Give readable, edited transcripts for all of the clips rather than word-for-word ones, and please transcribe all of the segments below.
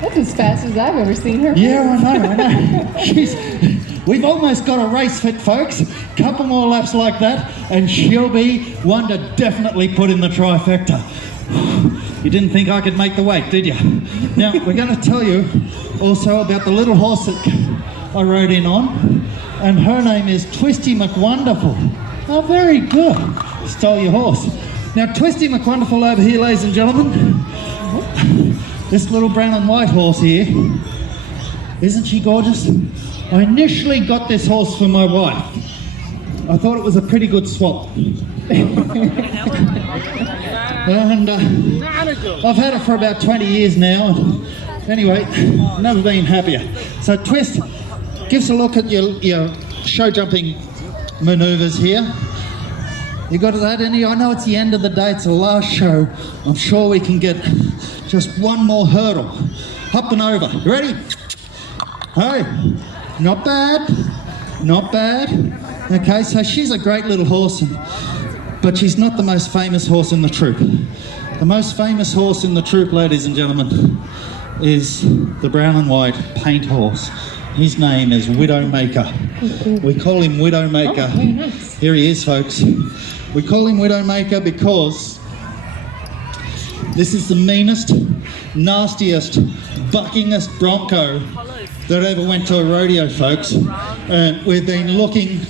That's as fast as I've ever seen her. Yeah, I know. We've almost got a race fit, folks. Couple more laps like that, and she'll be one to definitely put in the trifecta. You didn't think I could make the weight, did you? Now, we're going to tell you also about the little horse that I rode in on, and her name is Twisty McWonderful. Oh, very good. Stole your horse. Now, Twisty McWonderful over here, ladies and gentlemen. This little brown and white horse here, isn't she gorgeous? I initially got this horse for my wife. I thought it was a pretty good swap. And I've had it for about 20 years now. Anyway, never been happier. So Twist, give us a look at your show jumping manoeuvres here. You got that any? I know it's the end of the day, it's the last show. I'm sure we can get just one more hurdle. Up and over. You ready? Hey, not bad, not bad. Okay, so she's a great little horse, but she's not the most famous horse in the troop. The most famous horse in the troop, ladies and gentlemen, is the brown and white paint horse. His name is Widowmaker. We call him Widowmaker. Oh, very nice. Here he is, folks. We call him Widowmaker because this is the meanest, nastiest, buckingest bronco that ever went to a rodeo, folks. And we've been looking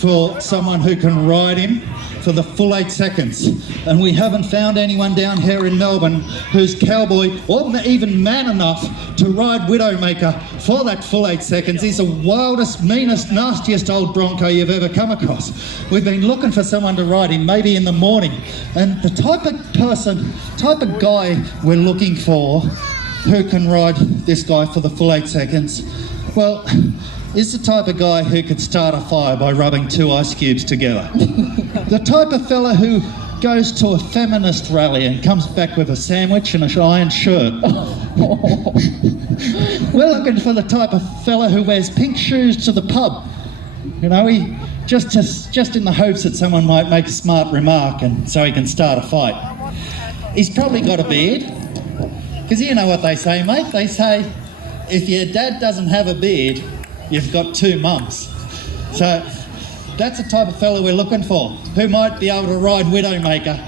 for someone who can ride him for the full 8 seconds. And we haven't found anyone down here in Melbourne who's cowboy or even man enough to ride Widowmaker for that full 8 seconds. He's the wildest, meanest, nastiest old bronco you've ever come across. We've been looking for someone to ride him, maybe in the morning. And the type of guy we're looking for who can ride this guy for the full 8 seconds, well, is the type of guy who could start a fire by rubbing 2 ice cubes together. The type of fella who goes to a feminist rally and comes back with a sandwich and an iron shirt. We're looking for the type of fella who wears pink shoes to the pub. You know, he just in the hopes that someone might make a smart remark and so he can start a fight. He's probably got a beard, because you know what they say, mate. They say, if your dad doesn't have a beard, you've got 2 mums. So that's the type of fella we're looking for, who might be able to ride Widowmaker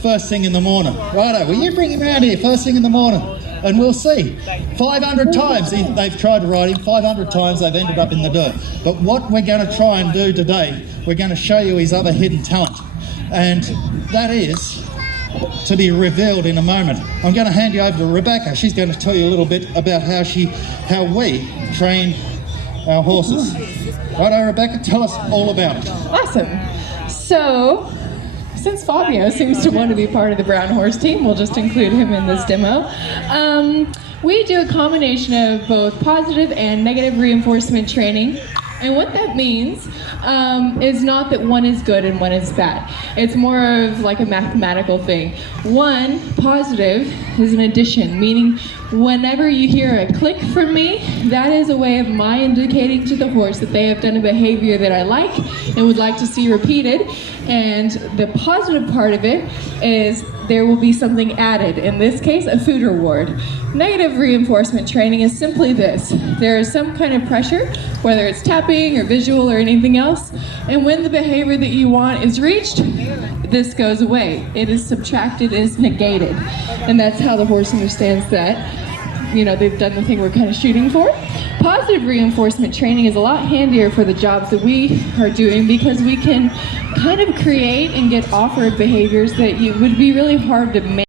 first thing in the morning. Righto, will you bring him around here first thing in the morning? And we'll see. 500 times they've tried to ride him, 500 times they've ended up in the dirt. But what we're going to try and do today, we're going to show you his other hidden talent. And that is to be revealed in a moment. I'm going to hand you over to Rebecca. She's going to tell you a little bit about how we train our horses. Righto, Rebecca, tell us all about it. Awesome. So, since Fabio seems to want to be part of the brown horse team, we'll just include him in this demo. We do a combination of both positive and negative reinforcement training. And what that means is not that one is good and one is bad. It's more of like a mathematical thing. One, positive, is an addition, meaning whenever you hear a click from me, that is a way of my indicating to the horse that they have done a behavior that I like and would like to see repeated. And the positive part of it is there will be something added, in this case, a food reward. Negative reinforcement training is simply this. There is some kind of pressure, whether it's tapping or visual or anything else, and when the behavior that you want is reached, this goes away. It is subtracted, it is negated. And that's how the horse understands that, you know, they've done the thing we're kind of shooting for. Positive reinforcement training is a lot handier for the jobs that we are doing because we can kind of create and get offered behaviors that would be really hard to make.